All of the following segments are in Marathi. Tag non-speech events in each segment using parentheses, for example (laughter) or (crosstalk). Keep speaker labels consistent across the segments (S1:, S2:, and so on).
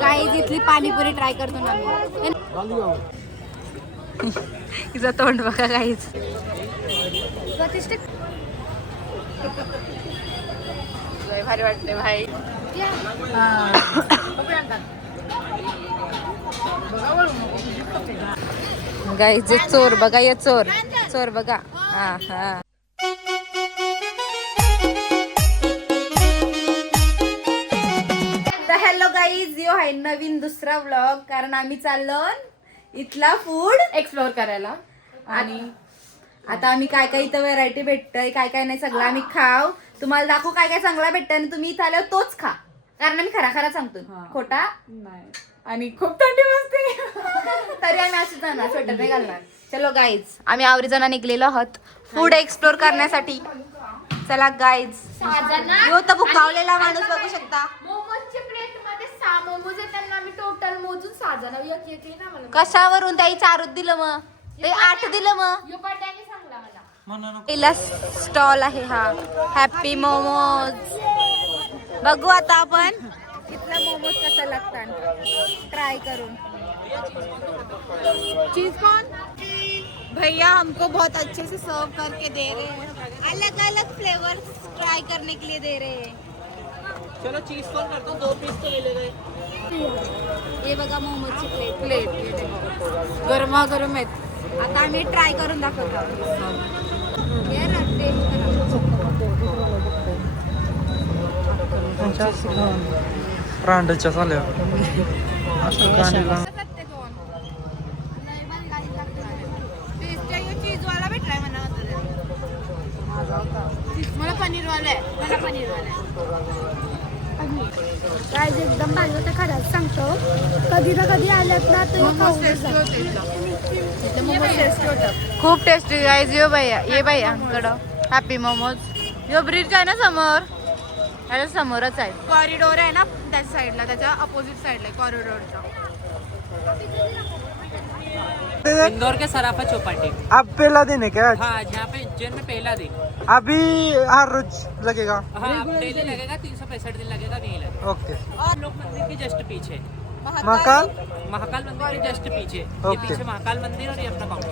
S1: गाईज इथली पाणीपुरी ट्राय करतो ना मी तिचं तोंड बघा गाईज भारी वाटते भाई. गाईचे चोर बघा ये चोर. चोर बघा. हा हा. गाईज यो आहे नवीन दुसरा व्लॉग कारण आम्ही चाललो इथला फूड
S2: एक्सप्लोर करायला.
S1: आणि आता आम्ही काय काय इथं व्हरायटी भेटतंय काय काय नाही सगळं आम्ही खाव तुम्हाला दाखवू काय काय चांगला भेटतंय आणि तुम्ही इथं आल्यावर तोच खा. कारण आम्ही खरा खरा सांगतो.
S2: हा.
S1: खोटा?
S2: नाही. आणि खूप थंडी वाजते. (laughs)
S1: तरी आम्ही असे जाणार स्वेटर नाही घालणार. चलो गाईज आम्ही आवरी जण निघलेलो आहोत. फूड एक्सप्लोर करण्यासाठी. चला गाईज यो तर भुकावलेला माणूस बघू शकता.
S2: मोमोज आहेत त्यांना आम्ही टोटल मोजून सहा जण एक एक आहे ना मला.
S1: कशावरून त्याही चारूत दिलं मग? ते आठ दिलं मग?
S2: यो पाट्याने सांगला मला.
S1: पहिला स्टॉल आहे हा. हॅपी मोमोज बघू आता आपण. इथला मोमोज कसा लागतात. ट्राय करून.
S2: चीज कॉर्न भैया हमको बहुत अच्छे से सर्व करके दे रहे हैं.
S1: अलग अलग फ्लेवर ट्राय करने के लिए दे रहे हैं.
S3: चलो चीज कॉर्न कर दो दो पीस तो मिलेगा
S1: हे। बघा मोमोजची प्लेट
S2: प्लेट गरमा गरम आहेत.
S1: आता आम्ही ट्राय करून दाखवतो. हे करा.
S4: रांडच्या चाल्या असं
S2: मला मला पनीरवाला आहे मला पनीरवाला आहे.
S5: काय एकदम भारी होतं खरंच सांगतो. कधी ना कधी आल्यात ना ते खाऊन जा.
S1: खूप टेस्टी गाईज यो भैया ये भैया कडं हॅपी मोमोज यो ब्रिज आहे ना समोर? त्याच्या समोरच आहे.
S2: कॉरिडोर आहे ना त्या साईडला त्याच्या अपोजिट साईडला कॉरिडोरच्या
S3: इंदौर के सराफा चौपाटी।
S4: आप पहला दिन है क्या?
S3: हाँ यहाँ पे उज्जैन में पहला दिन।
S4: अभी हर रोज लगेगा?
S3: हाँ अब डेली लगेगा तीन सौ पैंसठ दिन लगेगा नहीं लगेगा।
S4: ओके।
S3: और लोक मंदिर के जस्ट पीछे।
S4: महाकाल?
S3: महाकाल? मंदिर के जस्ट पीछे। ये पीछे महाकाल मंदिर और ये अपना counter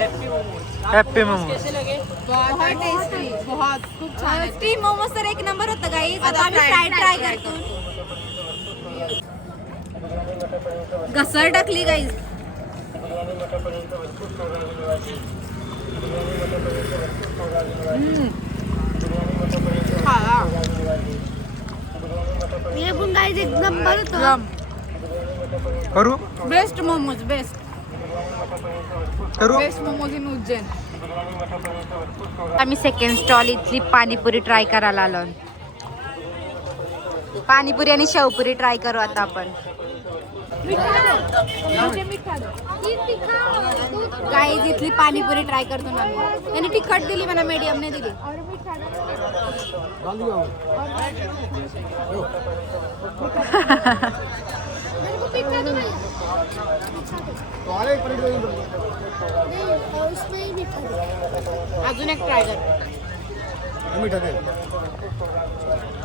S3: happy momos
S4: Happy Momos.
S3: कैसे लगे?
S2: बहुत टेस्टी बहुत खूप छान
S1: स्टीम मोमोज तर एक नंबर होता गाईज आता आम्ही
S2: try
S1: ट्राय करतो घसर टाकली गाईज
S5: पण काय एक नंबर होतं.
S4: करू?
S2: बेस्ट मोमोज बेस्ट
S4: करू?
S2: Best momos in Ujjain.
S1: आम्ही सेकंड स्टॉल इथली पाणीपुरी ट्राय करायला आलो. पाणीपुरी आणि शेवपुरी ट्राय करू आता आपण. काही घेतली पाणीपुरी ट्राय करतो ना त्यांनी तिखट दिली मला मीडियमने दिली.
S2: अजून एक ट्राय कर.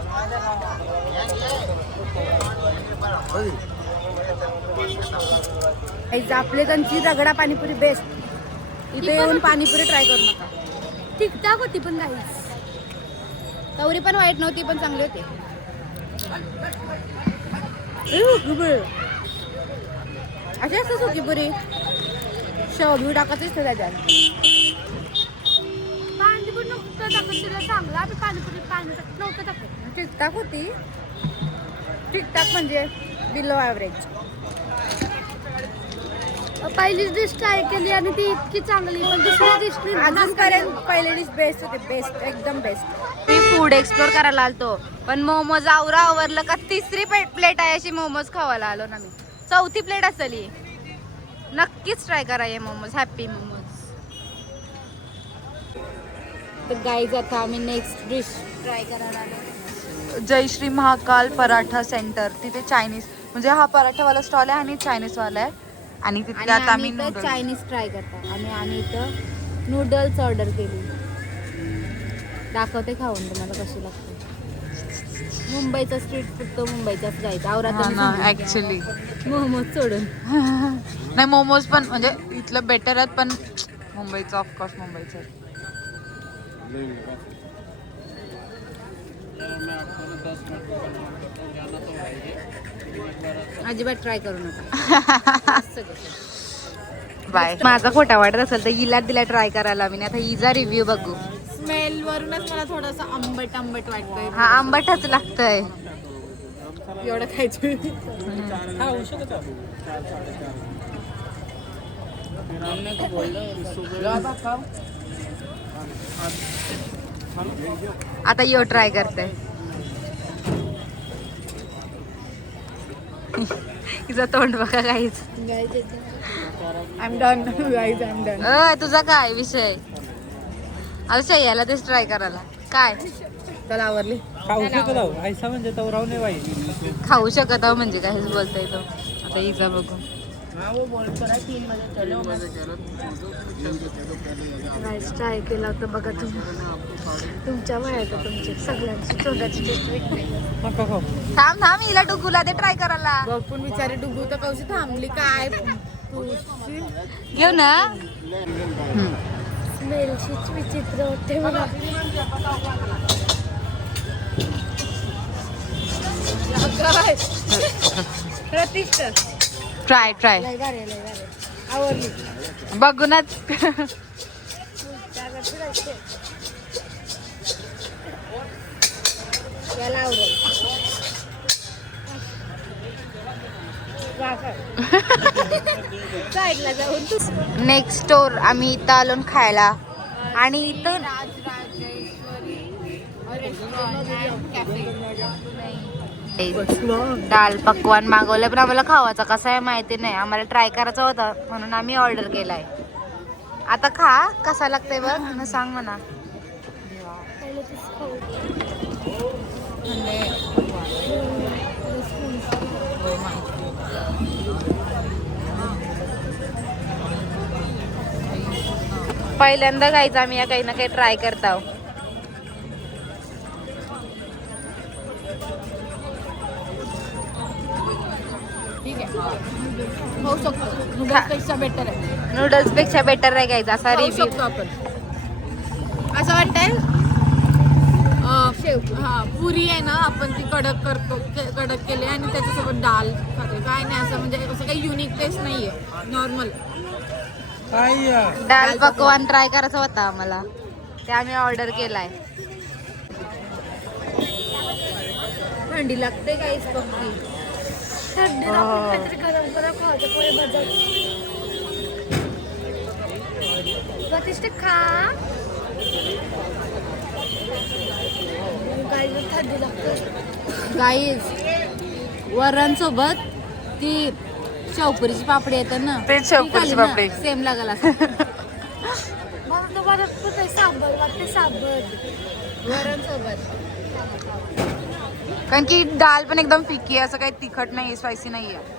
S1: गाईज आपले त्यांची रगडा पाणीपुरी बेस्ट इथे येऊन पाणीपुरी ट्राय करू नका.
S5: ठीकठाक होती पण काहीच
S1: तवरी पण वाईट नव्हती पण चांगली होती. अशी असतं सुकी पुरी. शेवबी टाकत असतं त्याच्यात.
S5: पाणीपुरी नव्हतं टाकत तुला चांगलं. आम्ही पाणीपुरी पाणी नव्हतं टाकत.
S1: ठीकठाक होती. ठीकठाक म्हणजे बिलो ॲव्हरेज
S5: पहिलीच डिश ट्राय केली आणि ती इतकी चांगली पण दुसऱ्या डिशनी
S1: अजूनपर्यंत पहिले डिश बेस्ट होते बेस्ट एकदम बेस्ट मी फूड एक्सप्लोर करायला आलतो पण मोमोज आवरा आवरलं का तिसरी प्लेट आहे अशी मोमोज खावायला आलो ना मी. चौथी प्लेट असेल. ही नक्कीच ट्राय करा हे मोमोज हॅपी मोमोज. तर गाईज आता आम्ही नेक्स्ट डिश ट्राय करायला आलो. जयश्री महाकाल पराठा सेंटर तिथे चायनीज म्हणजे हा पराठावाला स्टॉल आहे आणि चायनीजवाला आहे. आणि तिथे आता आम्ही
S5: चायनीज ट्राय करतो. आणि आम्ही इथं नूडल्स ऑर्डर केली. दाखवते खाऊन तुम्हाला कशी लागते.
S1: मुंबईचा स्ट्रीट फूड तो मुंबईचाच जायचा आवरात
S6: ऍक्च्युली
S1: मोमोज सोडून. (laughs)
S6: नाही मोमोज पण म्हणजे इथलं बेटर आहेत पण मुंबईचं ऑफकोर्स मुंबईचं
S1: अजिबात ट्राय करू नका. (laughs)
S6: बाय.
S1: माझा खोटा वाटत असेल तर हिला दिला ट्राय करायला मी. आता हिचा रिव्ह्यू बघू.
S2: स्मेल वरूनच मला थोडस आंबट आंबट वाटतंय.
S1: हा आंबटच लागतंय.
S2: एवढं खायचं
S1: आता यो ट्राय करते. हिचं तोंड बघा काहीच अ तुझा काय विषय? आता याला तेच ट्राय करायला. काय?
S2: त्याला आवडली
S4: खाऊ शकत आहो. ऐसा म्हणजे तवराव नाही बाई.
S1: खाऊ शकत आहो म्हणजे काहीच बोलता येतो आता हिचा बघू.
S5: ट्राय केला होता बघा तुम्ही. तुमच्या वयात तुमची सगळ्यांची तोंडाची टेस्ट वेगळी.
S4: नका खाऊ
S1: थांब थांब हिला टुकूला ते ट्राय करायला.
S2: बघून विचारे डुबू तर कशी थांबली काय?
S1: घेऊ ना.
S5: स्मेलशीच विचित्र वाटते मला (laughs)
S1: प्रतिष्ठा. ट्राय ट्राय
S5: लय भारी आहे, लय भारी आहे. आवडली.
S1: बघूनच.
S5: याला आवडेल.
S1: नेक्स्ट स्टोर आम्ही इथं आलो खायला. आणि इथं दाल पकवान मागवलं पण आम्हाला खावाचा कसा आहे माहिती नाही. आम्हाला ट्राय करायचा होता म्हणून आम्ही ऑर्डर केलाय. आता खा कसा लागतंय बघ न सांग म्हणा. पहिल्यांदा खायचं आम्ही या काही ना काही ट्राय करत आहोत.
S2: खाऊ शकतो. नूडल्सपेक्षा बेटर आहे.
S1: नूडल्सपेक्षा बेटर आहे घ्यायचा असा
S2: खाऊ
S1: रिव्ह्यू
S2: शकतो आपण. असं वाटतंय? शेव हा पुरी आहे ना आपण ती कडक करतो के- कडक केली आणि त्याच्यासोबत डाल खाते. काय नाही असं म्हणजे असं काही युनिक टेस्ट नाहीये. नॉर्मल
S4: काय
S1: दाल पकवान ट्राय करायचा होता आम्हाला. ते आम्ही ऑर्डर केलाय. थंडी लागते काहीच पक्की
S5: थंडीत आपण काहीतरी गरम गरम खायचं पोहे भजन प्रतिष्ठा खा. काही थंडी लागते.
S1: गाईज वरण सोबत ती शेवपुरीची पापडी येतात ना
S6: तेच शेवपुरीची पापडी.
S1: सेम लागला (laughs)
S5: मला तर वाटत पण नाही सांबर वाटते सांबर
S1: वरण सोबत
S6: कारण की डाल पण एकदम फिकी आहे असं काही तिखट नाही स्पायसी नाही आहे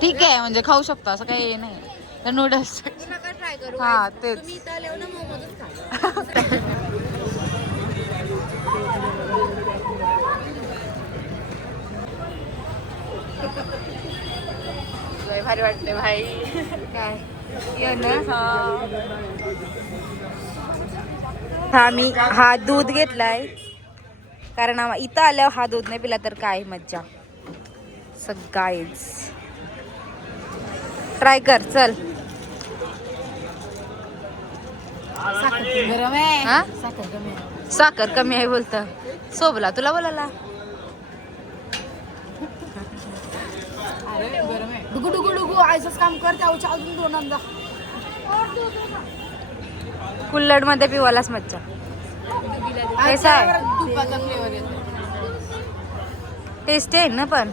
S6: ठीक आहे म्हणजे खाऊ शकतो असं काही हे नाही तर नूडल्स
S1: नका ट्राय करू.
S6: हा तेच. भारी वाटते भाई.
S1: काय? ये ना. हा मी हा दूध घेतलाय. कारण इथं आल्यावर हा दूध नाही पिला तर काय मज्जा. सगळेच ट्राय कर चल.
S2: गरम
S1: हा?
S2: साखर कमी आहे.
S1: साखर कमी आहे बोलत. सोबला तुला बोलायला.
S2: अरे गरम आहे. डुगू डुगू डुगू आयसंच काम कर अजून दोनदा
S1: कुल्लडमध्ये पिवालाच मज्जा. आहे
S2: तुपाचा फ्लेवर येतो
S1: टेस्टी आहे ना पण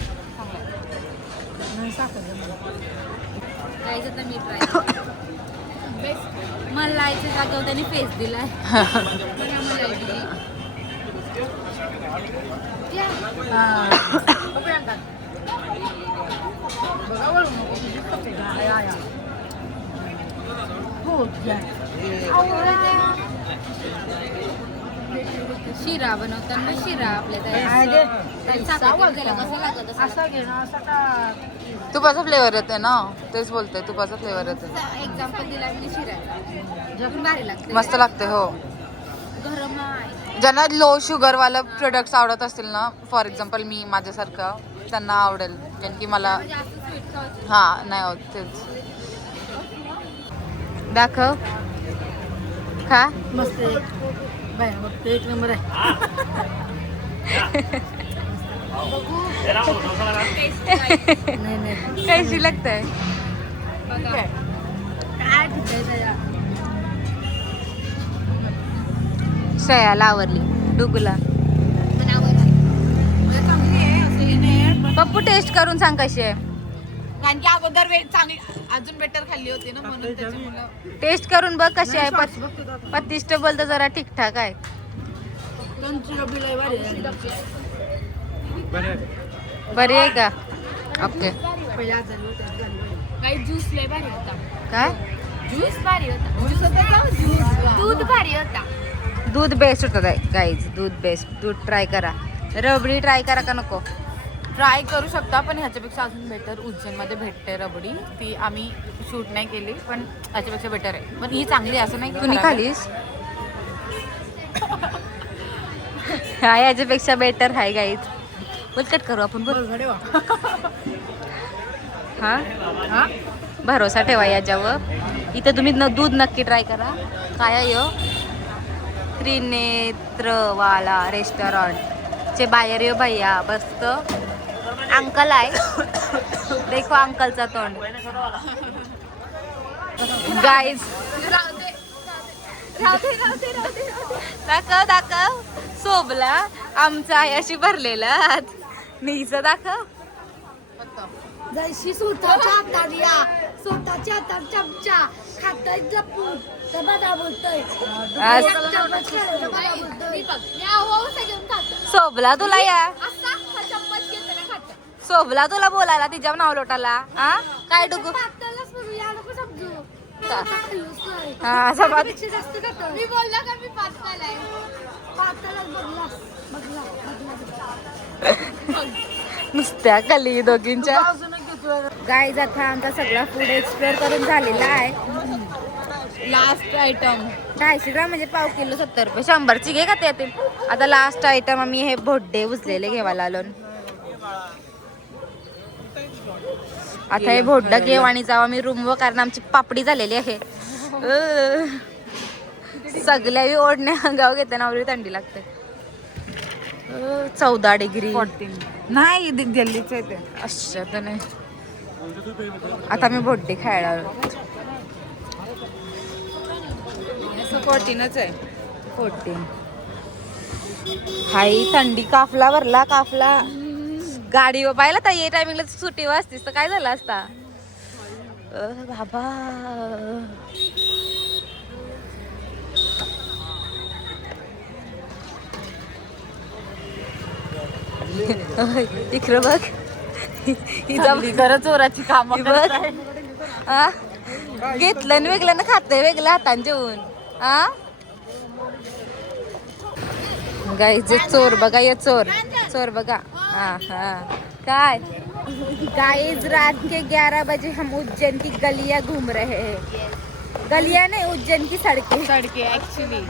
S2: नाही, साखर कमी आहे.
S1: मलायच्या जागेवर त्यांनी फेस दिलाय शिरा बनवताना शिरा आपल्या तयार.
S6: तुपाचा फ्लेवर येते ना? तेच बोलते तुपाचा फ्लेवर येते
S1: एक्झाम्पल दिला मी शिरा. भारी लागते.
S6: मस्त लागते हो.
S1: गरम
S6: ज्यांना लो शुगरवालं प्रोडक्ट्स आवडत असतील ना फॉर एक्झाम्पल मी माझ्यासारखं त्यांना आवडेल. कारण की मला
S1: खावायची
S6: हा नाही होत तेच.
S1: दाखव. खा.
S5: मस्त बाय मग एक नंबर आहे. नाही नाही.
S1: कशी लागतंय
S5: काय ठिकाय त्याच्या
S1: श्रेयाला आवरली डुगुला. पप्पू टेस्ट करून सांग कशी आहे.
S2: कारण की अगोदर वे चांगली अजून बेटर खाल्ली होती ना म्हणून त्याच्यामुळं.
S1: टेस्ट करून बघ कशी आहे. पत- पत्तिष्ट बोलतं जरा ठीकठाक आहे. बरी आहे का? ओके.
S2: काही ज्यूस लय भारी होता.
S1: काय
S2: ज्यूस भारी होता. दूध भारी होता.
S1: दूध बेस्ट होतं गाईज दूध बेस्ट दूध ट्राय करा. रबडी ट्राय करा का नको?
S2: ट्राय करू शकता पण ह्याच्यापेक्षा अजून बेटर उज्जैनमध्ये भेटते रबडी. ती आम्ही शूट नाही केली पण ह्याच्यापेक्षा बेटर आहे. पण ही चांगली असं नाही
S1: तुम्ही. खालीस हा याच्यापेक्षा बेटर आहे गाईज कट करू आपण बोल. हा? हा? भरोसा ठेवा याच्यावर. इथं तुम्ही न दूध नक्की ट्राय करा. काय ह्यो? त्रिनेत्रवाला रेस्टॉरंट चे बाहेर यो भैया बसत. अंकल आहे. देखो अंकलचा तोंड. गाईज दाखव दाखव. सोबला आमचा आहे अशी भरलेला. नीच दाखव.
S5: जैशी स्वतःच्या हातात या. स्वतःच्या हातात चमचा. खाताय जपून.
S1: आज. सोबला तुला या. सोबला तुला बोलायला तिच्या नाव लोटाला हा काय डुगू. हा नुसत्या कली दोघींच्या. गाय आता आमचा सगळा फूड एक्सप्लोर करून झालेला आहे.
S2: लास्ट आयटम
S1: ढायशे ग्राम म्हणजे पाव किलो सत्तर रुपये. शंभरची घे का त्यातील आता लास्ट आयटम आम्ही हे भोड्डे उचलेले घेवायला आलो. आता हे भोड्ड घेऊ आणि जाऊ आम्ही रूमवर कारण आमची पापडी झालेली आहे. सगळ्या ओढण्या अंगावर घेताना आवडी थंडी लागते. चौदा डिग्री.
S6: नाही दिल्लीच आहे ते.
S1: अच्छा तर नाही आता मी भोड्डे खायला आलो.
S6: फोर्टीनच आहे.
S1: फोर्टीन हाई थंडी काफला भरला काफला. गाडी पाहिला तर ये टायमिंगला सुट्टीवर असतीस तर काय झालं असता? बाबा. (laughs) इकडं बघ.
S2: खरं चोराची काम
S1: ही बघ. आ? घेतलं वेगळं ना खातंय वेगळं हातान जेवून. आ? गाईचे चोर बघा ये चोर. चोर बघा. हा हा काय? गाइस रात के 11 बजे हम उज्जैन की गलियां घूम रहे हैं। गलियां नहीं उज्जैन की सड़कें।
S2: सडके ऍक्च्युली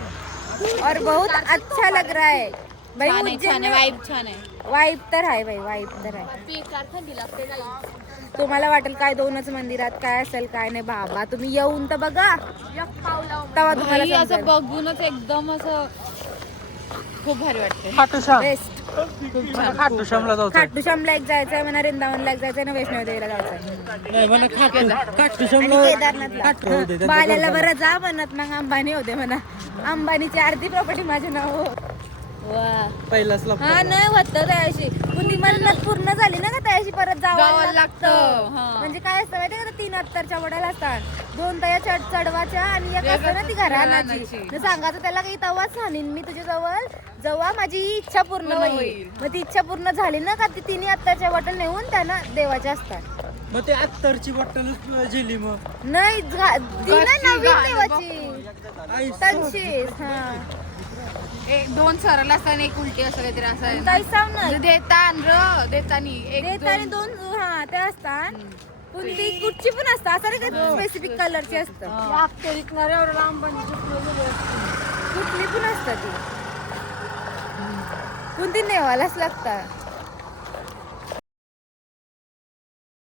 S1: और बहुत अच्छा लग रहा है। भाई
S2: छान आहे
S1: उज्जैन
S2: वाईब छान। आहे
S1: वाईब तर आहे भाई वाईब तर आहे। तुम्हाला वाटेल काय दोनच मंदिरात काय असेल काय नाही. बाबा तुम्ही येऊन तर बघा. तेव्हा तुम्हाला
S2: असं बघूनच एकदम असं खूप भारी वाटते
S4: खाटूश्याम.
S1: बेस्ट
S4: खाटूश्यामला जायचं
S1: खाटूश्यामला एक जायचंय म्हणा वृंदावनला एक जायचंय ना वैष्णव देवीला जायचंय.
S4: नाही म्हणा खाटू
S1: आणि
S4: खाटूश्यामला
S1: केदारनाथला.
S4: खाटू होते त्यांचं
S1: बाल्याला बरं जा म्हणत मग अंबानी होते म्हणा. अंबानीची अर्धी प्रॉपर्टी माझ्या नाव
S4: पहिलाच लप
S1: हा नाही होत त्याशी कुणी म्हणत पूर्ण झाली ना का त्याशी परत
S2: जावं
S1: जावं
S2: लागतं,
S1: लागतं
S2: हा.
S1: म्हणजे काय असतं माहितीये का तीन अत्तरच्या वड्याला असतात. दोन तया चढ चढवाच्या आणि एक असतं ना ती घराण्याची.
S2: घराण्याची.
S1: न सांगायचं त्याला काही तवाच आणीन मी तुझ्या जवळ जेव्हा माझी इच्छा पूर्ण
S2: पूर्ण
S1: होईल.
S2: होईल.
S1: मग ती इच्छा पूर्ण झाली ना का ती तिन्ही अत्तरच्या बॉटल नेऊन त्यांना देवाच्या असतात.
S4: मग ते अत्तरची बॉटल झेली मग.
S1: नाही झा- ती ना देवाची तनशी हा.
S2: एक दोन सरळ असतात आणि एक उलटी असं काहीतरी असं आहे. ना.
S1: काही सांगणार
S2: देतान र देतानी. एक
S1: देतानी
S2: दोन-
S1: दोन हा ते असतात. पण ती कुठची पण असतात. असं नाही का स्पेसिफिक कलरची असतं. कुठली पण असतात ती. कोणती नेवालाच लागतात.